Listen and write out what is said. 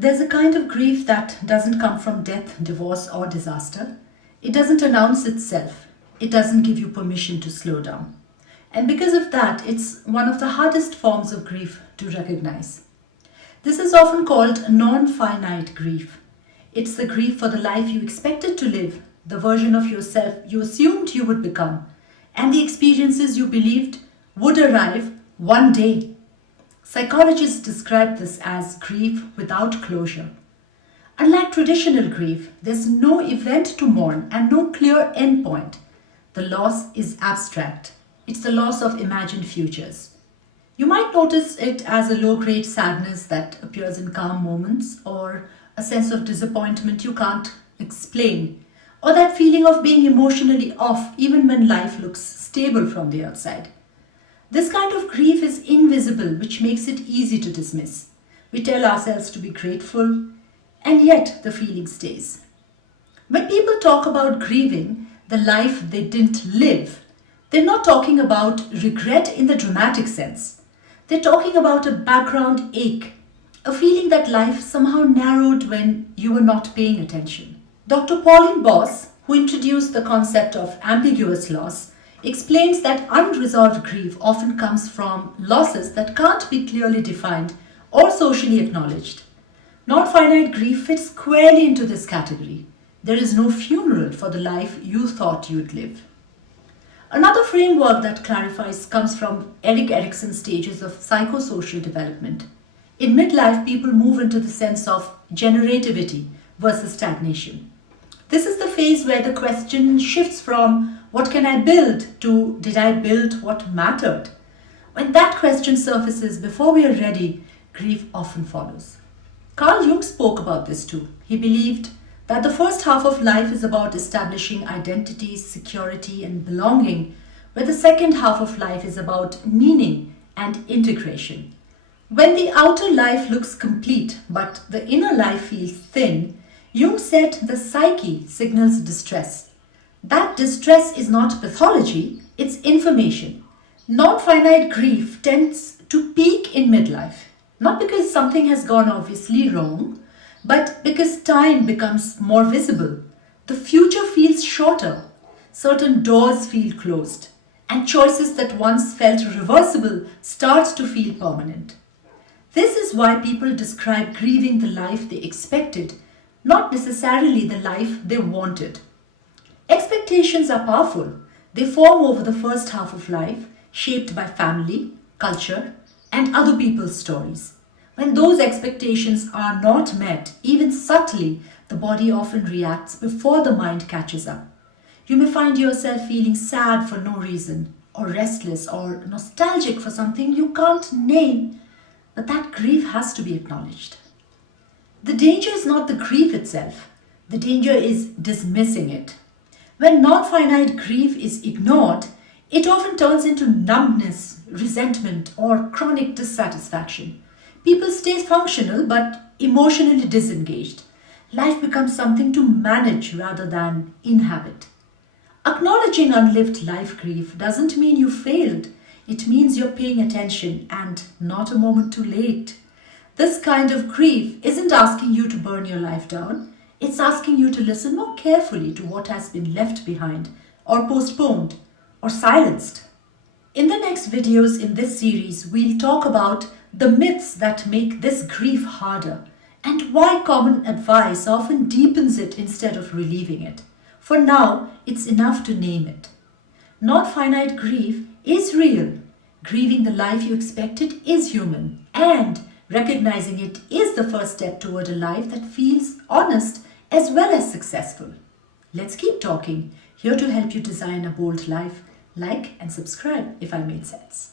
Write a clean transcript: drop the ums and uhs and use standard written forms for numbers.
There's a kind of grief that doesn't come from death, divorce, or disaster. It doesn't announce itself. It doesn't give you permission to slow down. And because of that, it's one of the hardest forms of grief to recognize. This is often called non-finite grief. It's the grief for the life you expected to live, the version of yourself you assumed you would become, and the experiences you believed would arrive one day. Psychologists describe this as grief without closure. Unlike traditional grief, there's no event to mourn and no clear endpoint. The loss is abstract. It's the loss of imagined futures. You might notice it as a low-grade sadness that appears in calm moments, or a sense of disappointment you can't explain, or that feeling of being emotionally off even when life looks stable from the outside. This kind of grief is invisible, which makes it easy to dismiss. We tell ourselves to be grateful, and yet the feeling stays. When people talk about grieving the life they didn't live, they're not talking about regret in the dramatic sense. They're talking about a background ache, a feeling that life somehow narrowed when you were not paying attention. Dr. Pauline Boss, who introduced the concept of ambiguous loss, explains that unresolved grief often comes from losses that can't be clearly defined or socially acknowledged. Non-finite grief fits squarely into this category. There is no funeral for the life you thought you'd live. Another framework that clarifies comes from Erik Erikson's stages of psychosocial development. In midlife, people move into the sense of generativity versus stagnation. This is the phase where the question shifts from what can I build to did I build what mattered? When that question surfaces before we are ready, grief often follows. Carl Jung spoke about this too. He believed that the first half of life is about establishing identity, security, and belonging, where the second half of life is about meaning and integration. When the outer life looks complete, but the inner life feels thin, Jung said the psyche signals distress. That distress is not pathology, it's information. Non-finite grief tends to peak in midlife, not because something has gone obviously wrong, but because time becomes more visible. The future feels shorter, certain doors feel closed, and choices that once felt reversible start to feel permanent. This is why people describe grieving the life they expected, not necessarily the life they wanted. Expectations are powerful. They form over the first half of life, shaped by family, culture, and other people's stories. When those expectations are not met, even subtly, the body often reacts before the mind catches up. You may find yourself feeling sad for no reason, or restless, or nostalgic for something you can't name, but that grief has to be acknowledged. The danger is not the grief itself. The danger is dismissing it. When non-finite grief is ignored, it often turns into numbness, resentment, or chronic dissatisfaction. People stay functional but emotionally disengaged. Life becomes something to manage rather than inhabit. Acknowledging unlived life grief doesn't mean you failed. It means you're paying attention and not a moment too late. This kind of grief isn't asking you to burn your life down. It's asking you to listen more carefully to what has been left behind, or postponed, or silenced. In the next videos in this series, we'll talk about the myths that make this grief harder, and why common advice often deepens it instead of relieving it. For now, it's enough to name it. Non-finite grief is real. Grieving the life you expected is human, and recognizing it is the first step toward a life that feels honest as well as successful. Let's keep talking, here to help you design a bold life. Like and subscribe if I made sense.